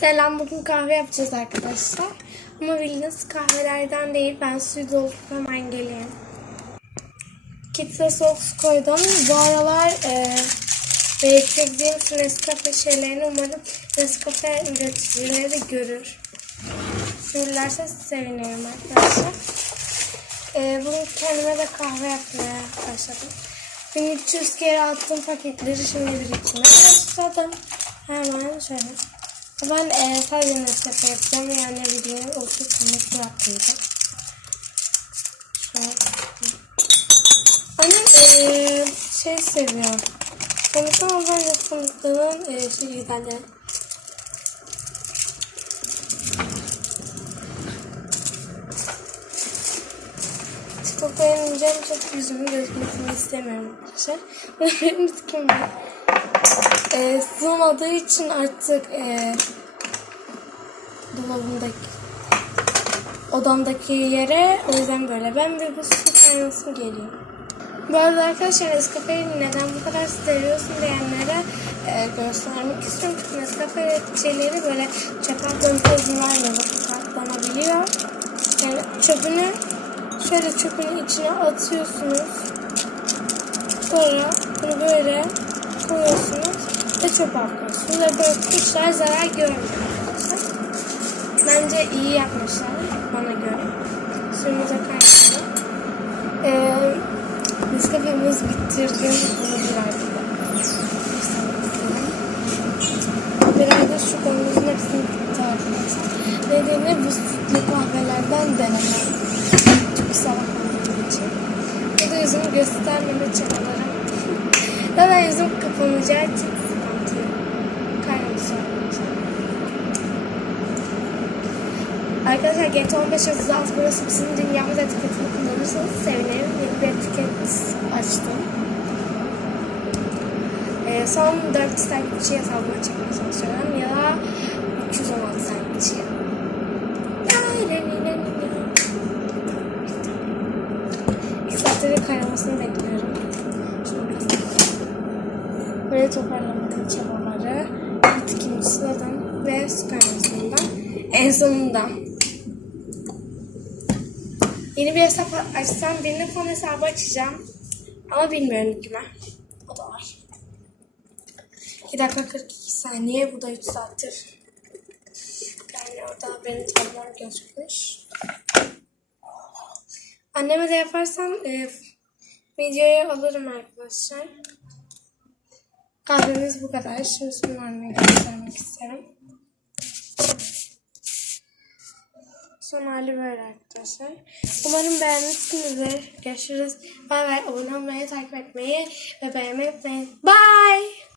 Selam, bugün kahve yapacağız arkadaşlar. Ama bildiğiniz kahvelerden değil, ben suyu doldurup hemen geleyim. Kitle soğuk su koydum. Bu aralar e, şu Nescafe şeylerini umarım Nescafe üreticileri de görür. Görürlerse sevinirim arkadaşlar. E, bugün kendime de kahve yapmaya başladım. 1300 kere attığım paketleri şimdi biriktirmeye başladım. Hemen şöyle. Ben e, sadece Nescafe yapacağım. Yani videoyu oturtması yaptıydım. Şöyle. Annem e, şey seviyor. Fındıktan ama ben fındıkların e, şey güzelleri. Çok beğeneceğim çok yüzümün gözükmesini istemiyorum arkadaşlar. Benim tıkım. E, sığmadığı için artık e, dolabımdaki odamdaki yere o yüzden böyle. Ben de bu su kaynasın geliyor. Bu arada arkadaşlar Nescafe'yi neden bu kadar seviyorsun diyenlere e, göstermek istiyorum. Çünkü Nescafe üreticileri böyle çöp atmanıza izin vermiyor. Katlanabiliyor. Yani çöpünü şöyle çöpün içine atıyorsunuz. Sonra bunu böyle koyuyorsunuz ve çöpe atıyorsunuz. Ve böyle kuşlar zarar görmüyor. Bence iyi yapmışlar bana göre. Suyumuza kaynatalım. Ee, Nescafe'miz bitirdim. Bunu bir arkada. Bir ayda şu konumuzun hepsini bitti arkadaşlar. Nedeni bu sütlü kahvelerden denemem. Çok salak olduğum için. Bu da yüzümü göstermeme çabalarım. Zaten yüzüm kapanacağı için sıkıntı arkadaşlar. GT 15 36 burası bizim dünyamız etiketini kullanırsanız sevinirim. Yeni bir etiket açtım. Ee, son 400 takipçi hesabıma çekmeye çalışıyorum. Ya da 316 takipçi. Toparlamadım çabaları. Bitkimi suladım ve kaynamasından en sonunda. Yeni bir hesap açsam birine fon hesabı açacağım. Ama bilmiyorum kime. O da var. 2 dakika 42 saniye. Bu da 3 saattir. Yani orada benim tablolar gözükmüş. Anneme de yaparsam e, videoya alırım arkadaşlar. Kahvemiz bu kadar. Şimdi halini göstermek isterim. Son hali böyle arkadaşlar. Umarım beğenmişsinizdir. Görüşürüz. Bay bay. Abone olmayı, takip etmeyi ve beğenmeyi unutmayın. Bye.